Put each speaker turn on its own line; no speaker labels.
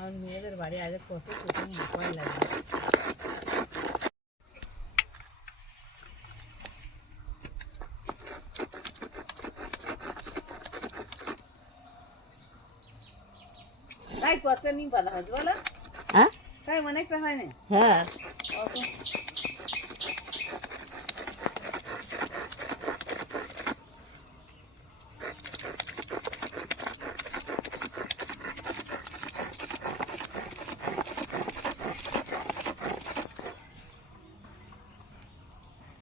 আর মেয়েদের বাড়ি আগে কত কুটুম ভয় লাগে তাই কথা নেই বলা হজ বলা হ্যাঁ তাই মনে একটা হয় না
হ্যাঁ